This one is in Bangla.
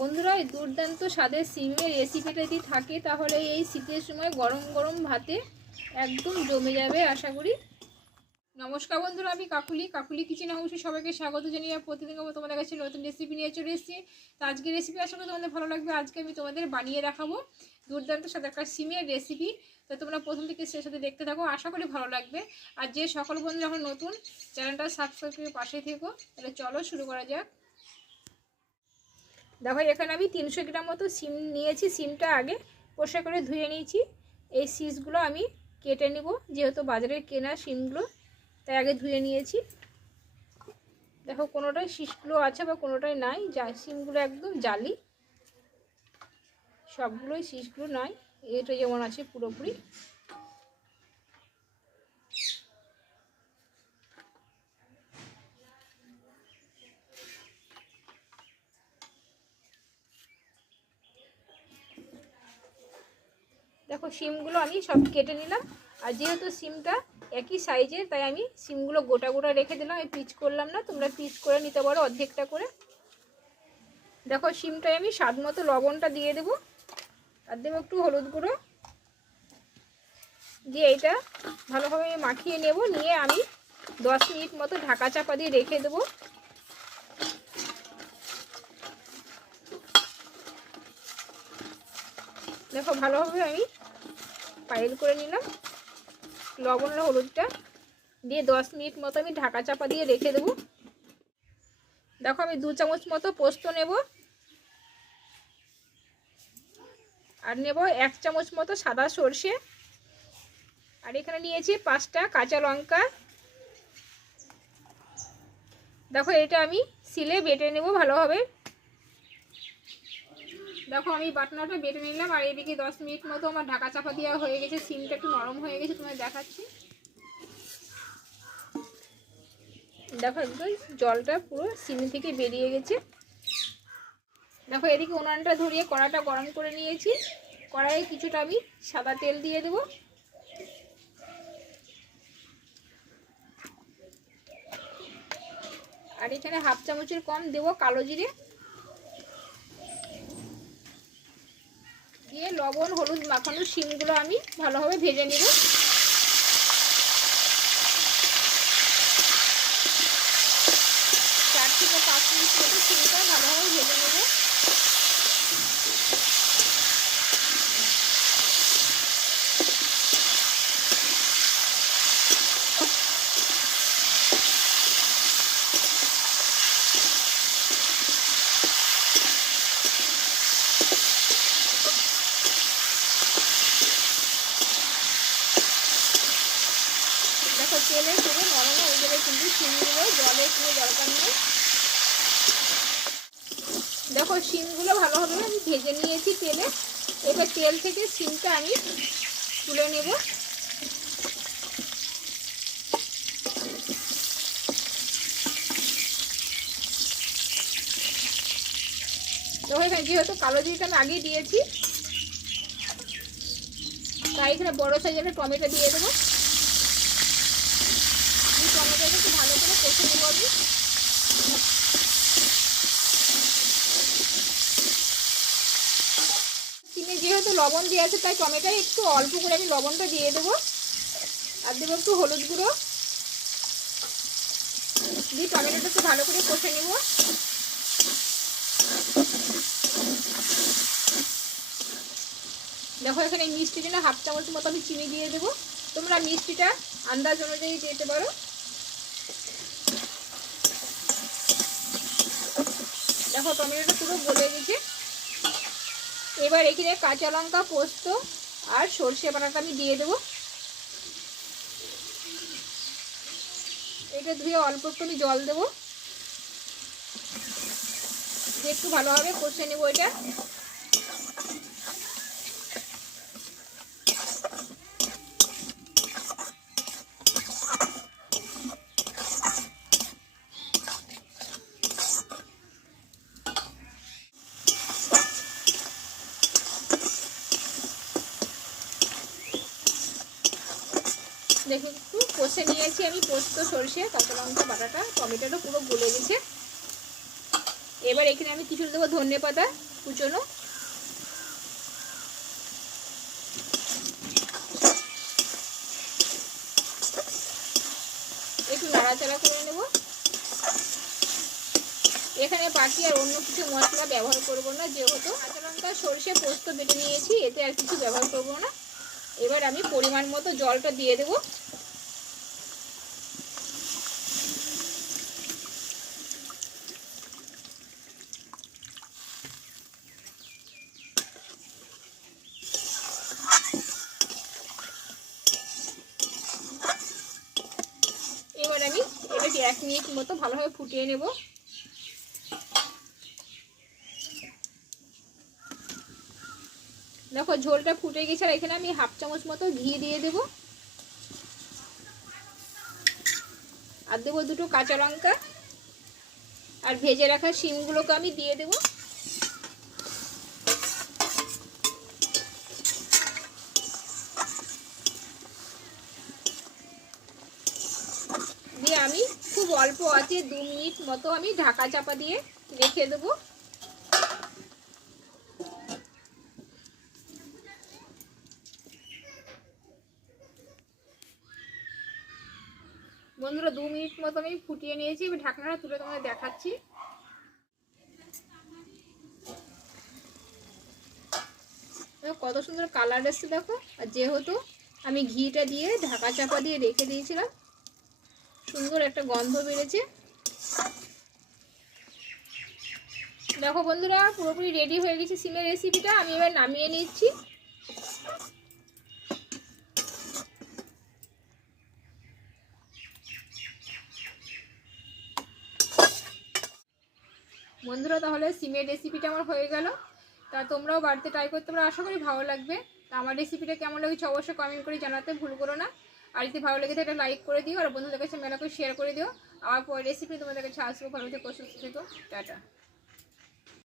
বন্ধুরা, এই দুর্দান্ত স্বাদের সিমের রেসিপিটা যদি থাকে, তাহলে এই শীতের সময় গরম গরম ভাতে একদম জমে যাবে, আশা করি। নমস্কার বন্ধুরা, আমি কাকুলি। কাকুলি কিচেন হাউসে সবাইকে স্বাগত জানিয়ে প্রতিদিন তোমাদের কাছে নতুন রেসিপি নিয়ে চলে এসেছি। তো আজকে রেসিপি আশা করি তোমাদের ভালো লাগবে। আজকে আমি তোমাদের বানিয়ে দেখাবো দুর্দান্ত একটা সিমের রেসিপি তো তোমরা প্রথম থেকে শেষ সাথে দেখতে থাকো, আশা করি ভালো লাগবে। আর যে সকল বন্ধু এখন নতুন, চ্যানেলটা সাবস্ক্রাইব করে পাশে থেকো। তাহলে চলো শুরু করা যাক। দেখো, এখানে আমি তিনশো গ্রাম মতো সিম নিয়েছি, সিমটা আগে পোষা করে ধুয়ে নিয়েছি। এই সিসগুলো আমি কেটে নিব, যেহেতু বাজারের কেনা সিমগুলো, তাই আগে ধুয়ে নিয়েছি। দেখো, কোনোটাই শীষগুলো আছে বা কোনোটাই নাই, যা সিমগুলো একদম জালি। সবগুলোই শীষগুলো নাই, এটা যেমন আছে পুরোপুরি। দেখো, সিমগুলো আমি সব কেটে নিলাম। আর যেহেতু সিমটা একই সাইজের, তাই আমি সিমগুলো গোটা গোটা রেখে দিলাম। আমি পিচ করলাম না, তোমরা পিচ করে নিতে পারো অর্ধেকটা করে। দেখো, সিমটায় আমি স্বাদ মতো লবণটা দিয়ে দেবো। আর দেবো একটু হলুদ গুঁড়ো। দিয়ে এটা ভালোভাবে আমি মাখিয়ে নেব। নিয়ে আমি দশ মিনিট মতো ঢাকা চাপা দিয়ে রেখে দেবো। দেখো, ভালোভাবে আমি পাইল করে নিলাম। লবণ হলুদটা দিয়ে দশ মিনিট মতো আমি ঢাকা চাপা দিয়ে রেখে দেবো। দেখো আমি দু চামচ মতো পোস্ত নেব। আর নেব এক চামচ মতো সাদা সর্ষে। আর এখানে নিয়েছি পাঁচটা কাঁচা লঙ্কা। দেখো এটা আমি সিলে বেটে নেব ভালোভাবে। দেখো, আমি বাটনাটা বেটে নিলাম, আর এদিকে দশ মিনিট মতো আমার ঢাকা চাপা দেওয়া হয়ে গেছে, সিমটা একটু নরম হয়ে গেছে, তোমায় দেখাচ্ছি। দেখো, একদম জলটা পুরো সিম থেকে বেরিয়ে গেছে। দেখো, এদিকে উনানটা ধরিয়ে কড়াটা গরম করে নিয়েছি। কড়াইয়ে কিছুটা আমি সাদা তেল দিয়ে দেব। আর এখানে হাফ চামচের কম দেবো কালো জিরে দিয়ে লবণ হলুদ মাখানো শিমগুলো আমি ভালোভাবে ভেজে নেব। চার থেকে পাঁচ মিনিট মতো শিমটা ভালোভাবে ভেজে নেব দেখো তেলে পুরো নরম হয়ে যাবে কিন্তু শিমগুলো জলে কোনো দরকার নেই দেখো, শিমগুলো ভালোভাবে আমি ভেজে নিয়েছি তেলে। এবার তেল থেকে শিমটা আমি তুলে নেব। এখানে যেহেতু কালো জিরিটা আমি আগেই দিয়েছি, তাই এখানে বড়ো সাইজের টমেটো দিয়ে দেবো। টমেটোটা একটু ভালো করে কষে নেব আমি চিনি যেহেতু লবণ দিয়ে আছে, তাই টমেটোয় একটু অল্প করে আমি লবণটা দিয়ে দেবো। আর দেবো একটু হলুদ গুঁড়ো। দিয়ে টমেটোটা একটু ভালো করে কষে নেব। দেখো এখানে মিষ্টি জন্য হাফ চামচ মতো আমি চিনি দিয়ে দেবো। তোমরা মিষ্টিটা আন্দাজ অনুযায়ী দিতে পারো। দেখো টমেটোটা পুরো গলে গেছে। এবার এখানে কাঁচা লঙ্কা, পোস্ত আর সর্ষে বাটাটা আমি দিয়ে দেবো। এটা ধুয়ে অল্প একটু আমি জল দেবো। একটু ভালোভাবে কষে নেব এটা। দেখে একটু কষে নিয়েছি আমি পোস্ত, সরষে, কাঁচা লঙ্কা, বাটাটা, টমেটোটা পুরো গলে গেছে। এবার এখানে আমি কিছু দেবো ধনে পাতা, কুচোনো। একটু নাড়াচাড়া করে নেব। এখানে বাকি আর অন্য কিছু মশলা ব্যবহার করব না, যেহেতু কাঁচা লঙ্কা, সর্ষে, পোস্ত বেটে নিয়েছি, এতে আর কিছু ব্যবহার করব না। এবার আমি পরিমাণ মতো জলটা দিয়ে দেবো। এবার আমি এটাকে এক মিনিট মতো ভালোভাবে ফুটিয়ে নেব। দেখো, ঝোলটা ফুটে গেছে আর এখানে আমি হাফ চামচ মতো ঘি দিয়ে দেব। আর দেবো দুটো কাঁচা লঙ্কা। আর ভেজে রাখা শিমগুলোকে আমি দিয়ে দেবো। দিয়ে আমি খুব অল্প আছে, দু মিনিট মতো আমি ঢাকা চাপা দিয়ে রেখে দেবো। বন্ধুরা দু মিনিট মতো আমি ফুটিয়ে নিয়েছি, এবার ঢাকনাটা তুলে তোমাদের দেখাচ্ছি। দেখো কত সুন্দর কালার এসছে, দেখো। আর যেহেতু আমি ঘিটা দিয়ে, ঢাকা চাপা দিয়ে রেখে দিয়েছিলাম, সুন্দর একটা গন্ধ বেড়েছে। দেখো বন্ধুরা, পুরোপুরি রেডি হয়ে গেছে সিমের রেসিপিটা আমি এবার নামিয়ে নিচ্ছি। বন্ধুরা, তাহলে সিমের রেসিপিটা আমার হয়ে গেল। তা তোমরাও বাড়িতে ট্রাই করতে পারো, আশা করি ভালো লাগবে। তা আমার রেসিপিটা কেমন লেগেছে অবশ্যই কমেন্ট করে জানাতে ভুল করো না। আর যদি ভালো লেগে থাকে লাইক করে দিও, আর বন্ধুদের কাছে মেলা করে শেয়ার করে দিও। আমার পরে রেসিপি তোমাদের কাছে আসব, ভালো থেকে, সুস্থ থেকো, টাটা।